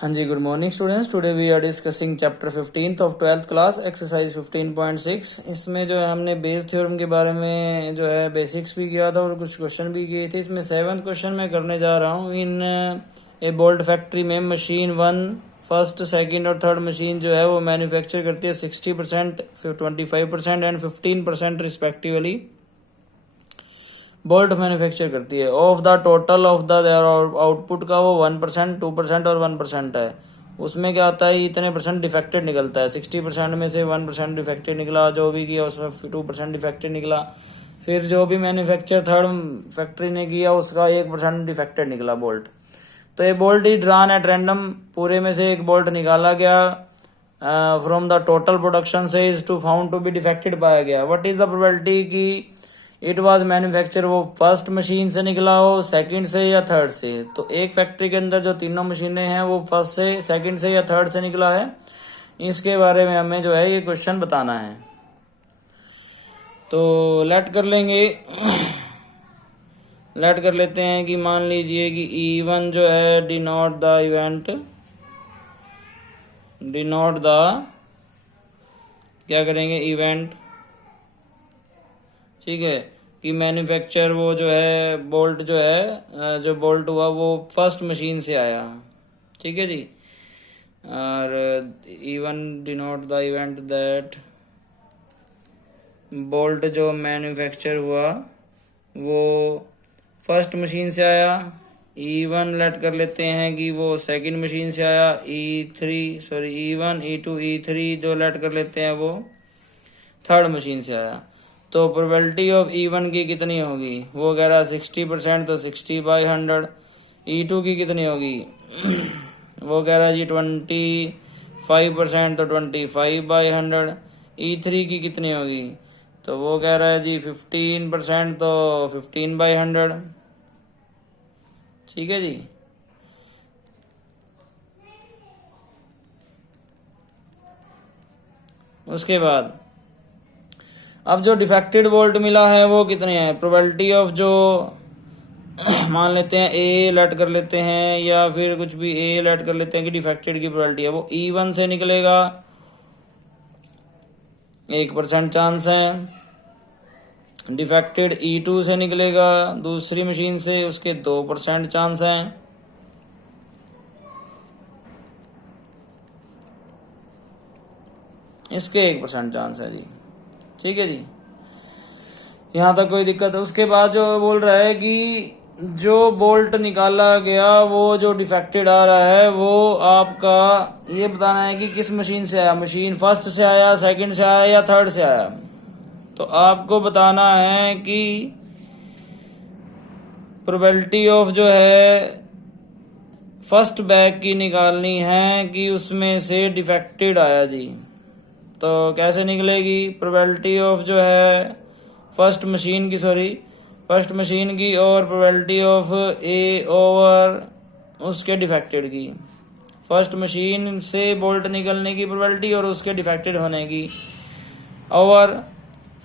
हाँ जी, good morning students. Today we are discussing chapter 15 of 12th class exercise 15.6। इसमें जो है हमने बेस थ्योरम के बारे में जो है बेसिक्स भी किया था और कुछ क्वेश्चन भी किए थे। इसमें 7th क्वेश्चन मैं करने जा रहा हूँ। इन ए बोल्ट फैक्ट्री में मशीन 1 फर्स्ट, सेकंड और थर्ड मशीन जो है वो मैन्युफैक्चर करती है 60%, 25% एंड 15% रिस्पेक्टिवली बोल्ट मैन्युफैक्चर करती है। Of the total of the output का वो 1%, 2% और 1% है। उसमें क्या होता है, इतने परसेंट डिफेक्टेड निकलता है। 60% में से 1% डिफेक्टेड निकला, जो भी किया उसमें 2% डिफेक्टेड निकला। फिर जो भी मैन्युफैक्चर थर्ड फैक्ट्री ने किया उसका 1% डिफेक्टेड निकला बोल्ट। तो ये bolt is drawn at random, पूरे में से एक बोल्ट निकाला गया फ्रॉम द टोटल प्रोडक्शन से is to found to be defected पाया गया। व्हाट इज द प्रोबेबिलिटी की इट वॉज मैन्युफैक्चर वो फर्स्ट मशीन से निकला हो, सेकंड से या थर्ड से। तो एक फैक्ट्री के अंदर जो तीनों मशीनें हैं वो फर्स्ट से, सेकंड से या थर्ड से निकला है। इसके बारे में हमें जो है ये क्वेश्चन बताना है। तो लेट कर लेंगे लेट कर लेते हैं कि मान लीजिए कि E1 जो है denote the event, denote the क्या करेंगे इवेंट, ठीक है, कि मैन्युफैक्चर वो जो है बोल्ट जो है जो बोल्ट हुआ वो फर्स्ट मशीन से आया, ठीक है जी। और even denote the event that bolt जो मैन्युफैक्चर हुआ वो फर्स्ट मशीन से आया। E1 लेट कर लेते हैं कि वो सेकंड मशीन से आया। E1, E2, E3 जो लेट कर लेते हैं वो थर्ड मशीन से आया। तो प्रोबेबिलिटी ऑफ E1 की कितनी होगी, वो कह रहा 60%, तो 60/100। E2 की कितनी होगी वो कह रहा जी 25%, तो 25/100। E3 की कितनी होगी, तो वो कह रहा है जी 15%, तो 15/100, ठीक है जी। उसके बाद अब जो डिफेक्टेड बोल्ट मिला है वो कितने हैं, प्रोबेबिलिटी ऑफ जो मान लेते हैं ए लेट कर लेते हैं या फिर कुछ भी ए लेट कर लेते हैं कि डिफेक्टेड की प्रोबेबिलिटी है वो E1 से निकलेगा 1% चांस है। डिफेक्टेड E2 से निकलेगा दूसरी मशीन से, उसके 2% चांस हैं। इसके 1% चांस है जी, ठीक है जी। यहाँ तक कोई दिक्कत है। उसके बाद जो बोल रहा है कि जो बोल्ट निकाला गया वो जो डिफेक्टेड आ रहा है वो आपका ये बताना है कि किस मशीन से आया, मशीन फर्स्ट से आया, सेकंड से आया या थर्ड से आया। तो आपको बताना है कि प्रोबेबिलिटी ऑफ जो है फर्स्ट बैग की निकालनी है कि उसमें से डिफेक्टेड आया जी। तो कैसे निकलेगी प्रोबेबिलिटी ऑफ जो है फर्स्ट मशीन की और प्रोबेबिलिटी ऑफ ए ओवर उसके डिफेक्टेड की। फर्स्ट मशीन से बोल्ट निकलने की प्रोबेबिलिटी और उसके डिफेक्टेड होने की, और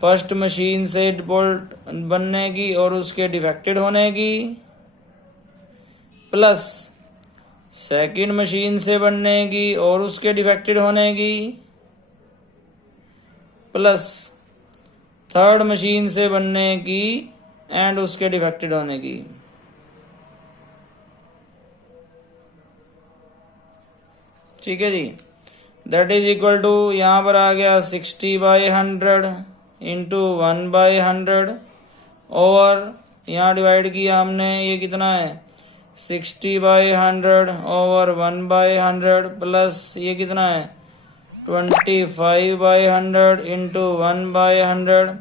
फर्स्ट मशीन से बोल्ट बनने की और उसके डिफेक्टेड होने की, प्लस सेकंड मशीन से बनने की और उसके डिफेक्टेड होने की, प्लस थर्ड मशीन से बनने की एंड उसके डिफेक्टेड होने की। ठीक है जी। दैट इज इक्वल टू यहां पर आ गया 60/100 इंटू 1/100 ओवर यहां डिवाइड किया हमने, ये कितना है 60/100 ओवर 1/100 प्लस ये कितना है 25/100 इंटू 1/100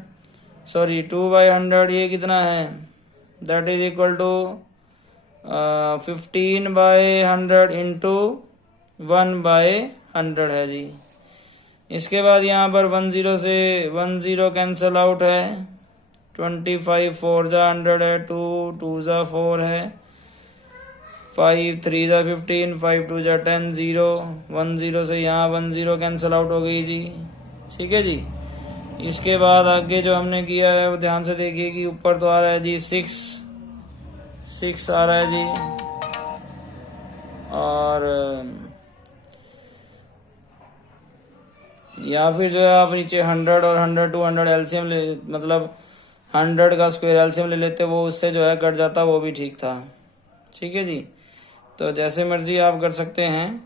सॉरी 2/100, ये कितना है that is equal to 15/100 into 1/100 है जी। इसके बाद यहाँ पर 10 से 10 कैंसल आउट है, 25 4 जा 100 है, 2 जा 4 है, 5 3 जा 15, 5 2 जा 10, 0 10 से यहाँ 10 कैंसल आउट हो गई जी, ठीक है जी। इसके बाद आगे जो हमने किया है वो ध्यान से देखिए कि ऊपर तो आ रहा है जी 6 आ रहा है जी, और या फिर जो है आप नीचे 100 और 100 200 एलसीएम ले, मतलब 100 का स्क्वायर एलसीएम ले लेते, वो उससे जो है कट जाता, वो भी ठीक था। ठीक है जी, तो जैसे मर्जी आप कर सकते हैं।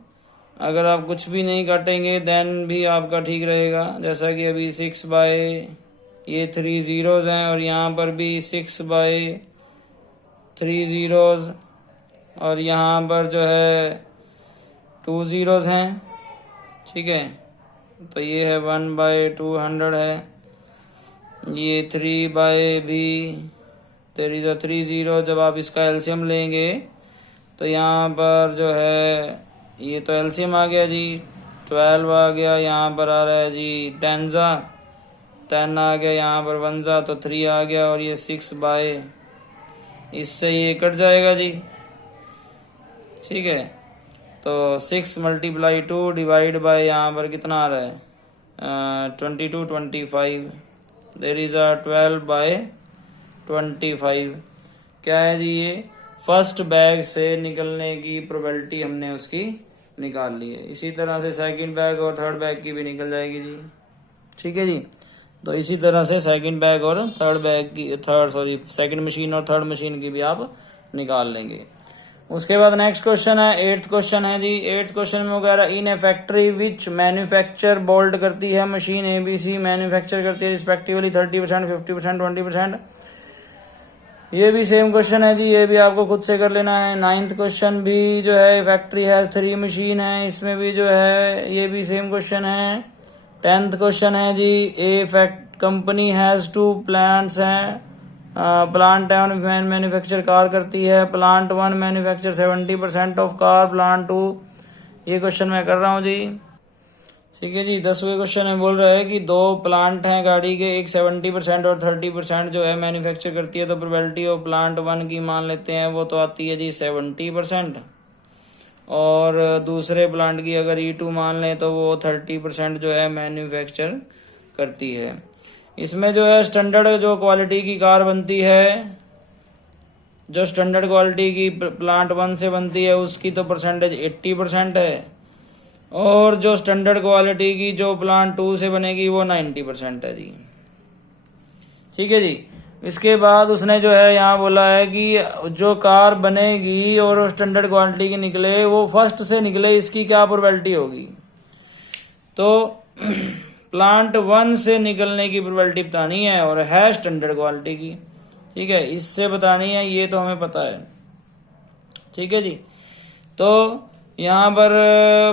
अगर आप कुछ भी नहीं काटेंगे देन भी आपका ठीक रहेगा। जैसा कि अभी 6 बाय ये 3 जीरोज हैं और यहाँ पर भी 6 बाय 3 जीरोज और यहाँ पर जो है 2 जीरोज हैं। ठीक है, तो ये है 1 बाय 200 है, ये 3 बाय भी देयर इज 3 जीरो। जब आप इसका एलसीएम लेंगे तो यहाँ पर जो है ये तो एलसीएम आ गया जी, 12 आ गया, यहाँ पर आ रहा है जी 10 आ गया, यहाँ पर 1 तो 3 आ गया और ये 6 बाय, इससे ये कट जाएगा जी। ठीक है, तो 6 × 2 डिवाइड बाय यहाँ पर कितना आ रहा है 22 25, देयर इज 12 बाय 25। क्या है जी, ये फर्स्ट बैग से निकलने की प्रोबेबिलिटी हमने उसकी निकाल ली है। इसी तरह से सेकंड बैग और थर्ड बैग की भी निकल जाएगी जी। ठीक है जी, तो इसी तरह से सेकंड बैग और सेकंड मशीन और थर्ड मशीन की भी आप निकाल लेंगे। उसके बाद नेक्स्ट क्वेश्चन है, 8th क्वेश्चन है जी। 8th क्वेश्चन में वगैरह इन ए फैक्ट्री विच मैन्युफैक्चर बोल्ट करती है मशीन ABC मैन्युफैक्चर करती है रिस्पेक्टिवली 30%, 50%, 20%। ये भी सेम क्वेश्चन है जी, ये भी आपको खुद से कर लेना है। 9th क्वेश्चन भी जो है फैक्ट्री हैज 3 मशीन है, इसमें भी जो है ये भी सेम क्वेश्चन है। 10th क्वेश्चन है जी, ए कंपनी हैज 2 प्लांट्स हैं, प्लांट 1 मैन्युफैक्चर कार करती है, plant 1 manufacture 70% of car, plant 2। ये क्वेश्चन मैं कर रहा हूँ जी। ठीक है जी, 10वें क्वेश्चन में बोल रहा है कि 2 प्लांट हैं गाड़ी के, एक 70% और 30% जो है मैन्युफैक्चर करती है, तो प्रोबेबिलिटी ऑफ प्लांट 1 की मान लेते हैं, वो तो आती है जी 70%, और दूसरे प्लांट की अगर E2 मान लें तो वो 30% जो है मैन्युफैक्चर करती है। इसमें जो है स्टैंडर्ड जो क्वालिटी की कार बनती है, जो स्टैंडर्ड क्वालिटी की प्लांट 1 से बनती है, उसकी तो परसेंटेज 80% है, और जो स्टैंडर्ड क्वालिटी की जो प्लांट 2 से बनेगी वो 90% है जी। ठीक है जी, इसके बाद उसने जो है यहाँ बोला है कि जो कार बनेगी और स्टैंडर्ड क्वालिटी की निकले, वो फर्स्ट से निकले, इसकी क्या प्रोबेबिलिटी होगी। तो प्लांट 1 से निकलने की प्रोबेबिलिटी बतानी है और है स्टैंडर्ड क्वालिटी की। ठीक है, इससे बतानी है, ये तो हमें पता है। ठीक है जी, तो यहाँ पर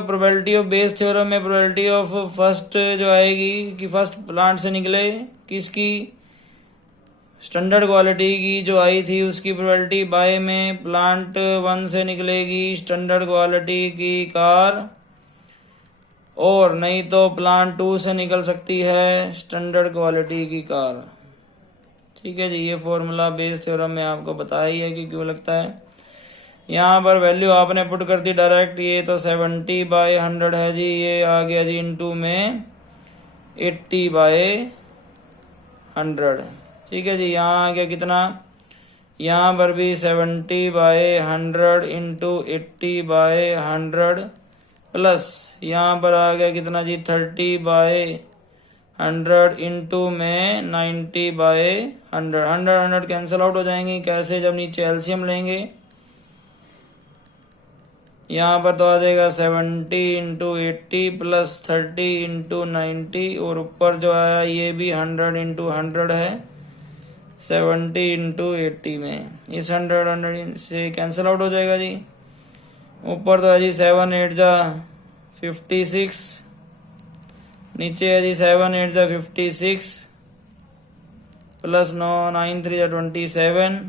प्रोबेबिलिटी ऑफ बेस थ्योरम में प्रोबेबिलिटी ऑफ फर्स्ट जो आएगी कि फर्स्ट प्लांट से निकले, किसकी, स्टैंडर्ड क्वालिटी की जो आई थी उसकी प्रोबेबिलिटी, बाय में प्लांट 1 से निकलेगी स्टैंडर्ड क्वालिटी की कार, और नहीं तो प्लांट 2 से निकल सकती है स्टैंडर्ड क्वालिटी की कार। ठीक है जी, ये फॉर्मूला बेस थ्योरम में आपको बताया ही है कि क्यों लगता है। यहाँ पर वैल्यू आपने पुट कर दी डायरेक्ट, ये तो 70/100 है जी, ये आ गया जी इनटू में 80/100। ठीक है जी, यहाँ आ गया कितना, यहाँ पर भी 70/100 इंटू 80/100 प्लस यहाँ पर आ गया कितना जी 30/100 इंटू में 90/100। 100 कैंसिल आउट हो जाएंगे। कैसे, जब नीचे एलसीएम लेंगे, यहाँ पर तो आ जाएगा 70 इंटू 80 प्लस 30 इंटू 90, और ऊपर जो आया ये भी 100 इंटू 100 है, 70 इंटू 80 में इस 100 से कैंसिल आउट हो जाएगा जी। ऊपर तो है जी 7 8 जा 56, नीचे है जी 7 8 जा 56 प्लस 9 9 3 जा 27,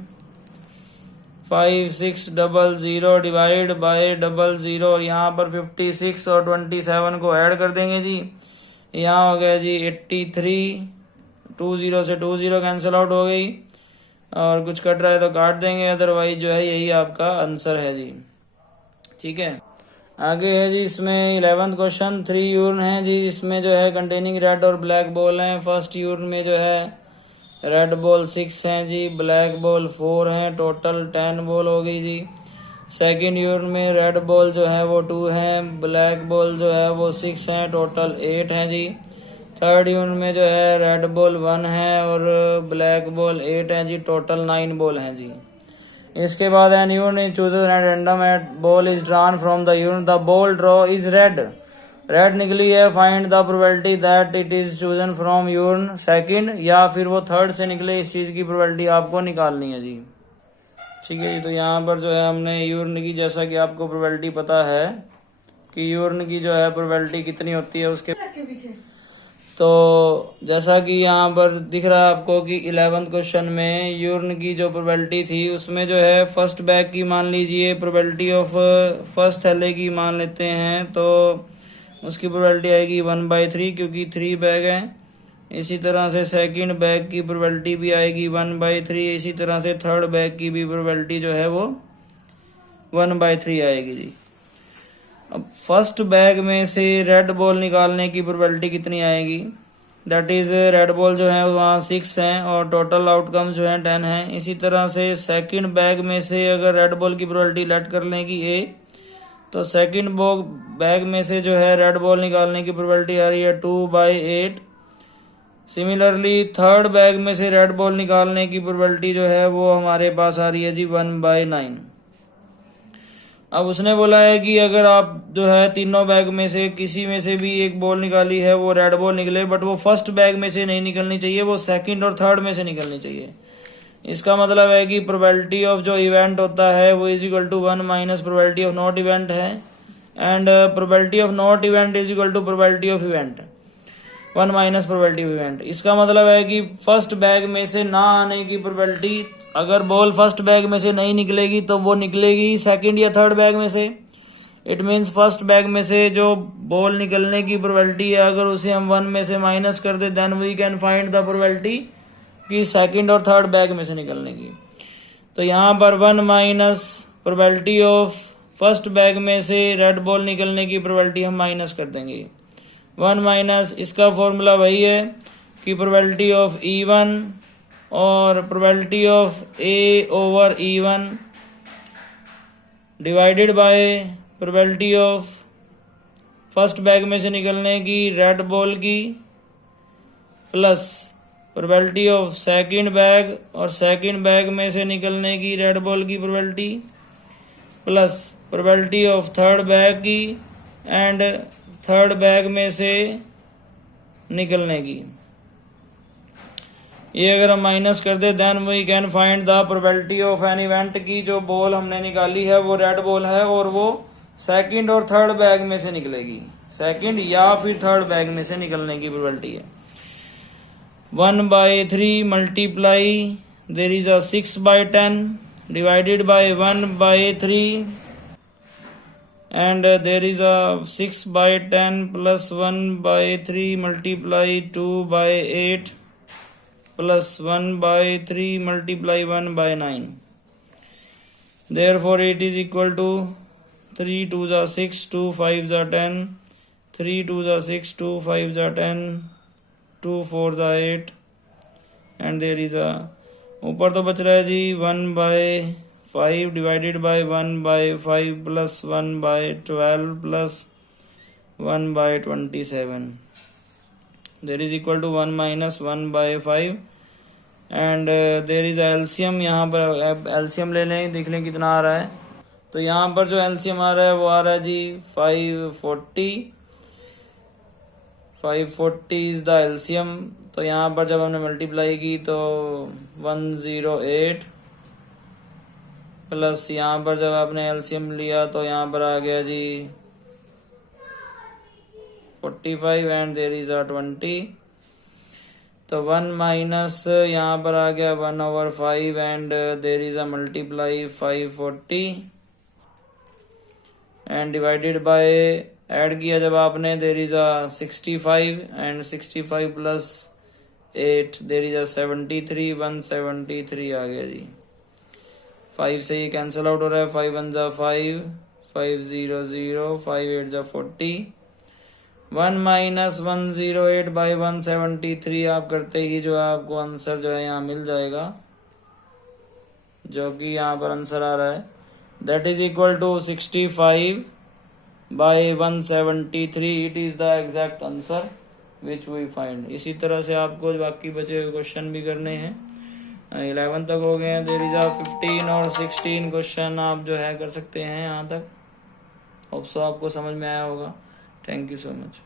5 6 00 डिवाइड बाय 00, और यहाँ पर 56 और 27 को ऐड कर देंगे जी। यहाँ हो गया जी 83, 20 से 20 कैंसिल आउट हो गई, और कुछ कट रहा है तो काट देंगे, अदरवाइज जो है यही आपका आंसर है जी। ठीक है, आगे है जी इसमें 11th क्वेश्चन। 3 यूरिन है जी, इसमें जो है कंटेनिंग रेड और ब्लैक बॉल हैं। फर्स्ट यूरिन में जो है रेड बॉल 6 हैं जी, ब्लैक बॉल 4 हैं, टोटल 10 बॉल हो गई जी। सेकंड यूरिन में रेड बॉल जो है वो 2 हैं, ब्लैक बॉल जो है वो 6 हैं, टोटल 8 हैं जी। थर्ड यूनिट में जो है रेड बॉल 1 है और ब्लैक बॉल 8 है जी, टोटल 9 बॉल हैं जी। इसके बाद an unit chooses at random at ball is drawn from the unit, the ball draw is red, red निकली है, find the probability that it is chosen from unit second, या फिर वो थर्ड से निकले, इस चीज की प्रोबेबिलिटी आपको निकालनी है जी। ठीक है जी, तो यहाँ पर जो है हमने यूरिन की, जैसा कि आपको प्रोबेबिलिटी पता है कि यूरिन की जो है प्रोबेबिलिटी कितनी होती है उसके, तो जैसा कि यहाँ पर दिख रहा है आपको कि 11th क्वेश्चन में यूरिन की जो प्रोबेबिलिटी थी उसमें जो है फर्स्ट बैग की मान लीजिए प्रोबेबिलिटी ऑफ फर्स्ट थैले की मान लेते हैं, तो उसकी प्रोबेबिलिटी आएगी 1/3 क्योंकि 3 बैग हैं। इसी तरह से सेकंड बैग की प्रोबेबिलिटी भी आएगी 1/3, इसी तरह से थर्ड बैग की भी प्रोबेबिलिटी जो है वो 1/3 आएगी जी। अब फर्स्ट बैग में से रेड बॉल निकालने की प्रोबेबिलिटी कितनी आएगी, दैट इज रेड बॉल जो है वहाँ 6 हैं और टोटल आउटकम जो है 10 है। इसी तरह से सेकंड बैग में से अगर रेड बॉल की प्रोबेबिलिटी लेट कर लें कि A, तो सेकंड बैग में से जो है रेड बॉल निकालने की प्रोबेबिलिटी आ रही है 2/8। सिमिलरली थर्ड बैग में से रेड बॉल निकालने की प्रोबेबिलिटी जो है वो हमारे पास आ रही है जी 1/9। अब उसने बोला है कि अगर आप जो है तीनों बैग में से किसी में से भी एक बॉल निकाली है वो रेड बॉल निकले, बट वो फर्स्ट बैग में से नहीं निकलनी चाहिए, वो सेकंड और थर्ड में से निकलनी चाहिए। इसका मतलब है कि प्रोबेबिलिटी ऑफ जो इवेंट होता है वो is equal to 1 minus probability of not event है, and probability of not event is equal to probability of event 1 minus probability of event. इसका मतलब है कि फर्स्ट बैग में से ना आने की प्रोबेबिलिटी, अगर बॉल फर्स्ट बैग में से नहीं निकलेगी तो वो निकलेगी सेकंड या थर्ड बैग में से। इट मीन्स फर्स्ट बैग में से जो बॉल निकलने की प्रोबेबिलिटी है अगर उसे हम 1 में से माइनस कर दे, then we can find the probability कि सेकंड और थर्ड बैग में से निकलने की। तो यहाँ पर 1 minus probability of first bag में से रेड बॉल निकलने की प्रोबेबिलिटी हम माइनस कर देंगे। 1 माइनस इसका फॉर्मूला वही है कि प्रोबेबिलिटी ऑफ E1 और probability of A/E1 divided by probability of first bag में से निकलने की रेड बॉल की plus probability of second bag और सेकंड बैग में से निकलने की रेड बॉल की probability plus probability of third bag की एंड थर्ड बैग में से निकलने की। ये अगर हम माइनस कर दे then we can find the probability of an event की जो बॉल हमने निकाली है वो रेड बॉल है और वो सेकंड और थर्ड बैग में से निकलेगी, सेकंड या फिर थर्ड बैग में से निकलने की प्रोबेबिलिटी है। 1/3 multiply there is a 6/10 divided by 1/3 and there is a 6/10 plus 1/3 multiply 2/8 plus 1/3 multiply 1/9. Therefore it is equal to 3 2s are 6, 2 5s are 10, 3 2s are 6, 2 5s are 10, 2 4s are 8 and there is a ऊपर तो बच रहा है जी 1/5 divided by 1/5 plus 1/12 plus 1/27. There is equal to 1 minus 1/5 and there is LCM। यहाँ पर LCM ले लें, देख लें कितना आ रहा है। तो यहाँ पर जो LCM आ रहा है वो आ रहा है जी 540 इज द LCM। तो यहाँ पर जब हमने मल्टीप्लाई की तो 108 प्लस यहाँ पर जब आपने LCM लिया तो यहाँ पर आ गया जी 45 एंड देयर इज अ 20। तो 1 माइनस यहाँ पर आ गया 1/5 and there is a multiply 540 and divided by add किया जब आपने there is a 65 and 65 plus 8 there is a 73, 173 आ गया जी। 5 से ये कैंसिल आउट हो रहा है, 5 1 जा 5, 5 0 0, 5 8 जा 40। 1 माइनस 108 बाई 173 आप करते ही जो है आपको आंसर जो है यहाँ मिल जाएगा, जो कि यहाँ पर आंसर आ रहा है that is equal to 65 by 173। It is the exact answer which we find. इसी तरह से आपको बाकी बचे हुए क्वेश्चन भी करने हैं। 11 तक हो गए हैं। देयर इज आ 15 और 16 क्वेश्चन आप जो है कर सकते हैं यहाँ तक। होप सो आपको समझ में आया होगा। Thank you so much.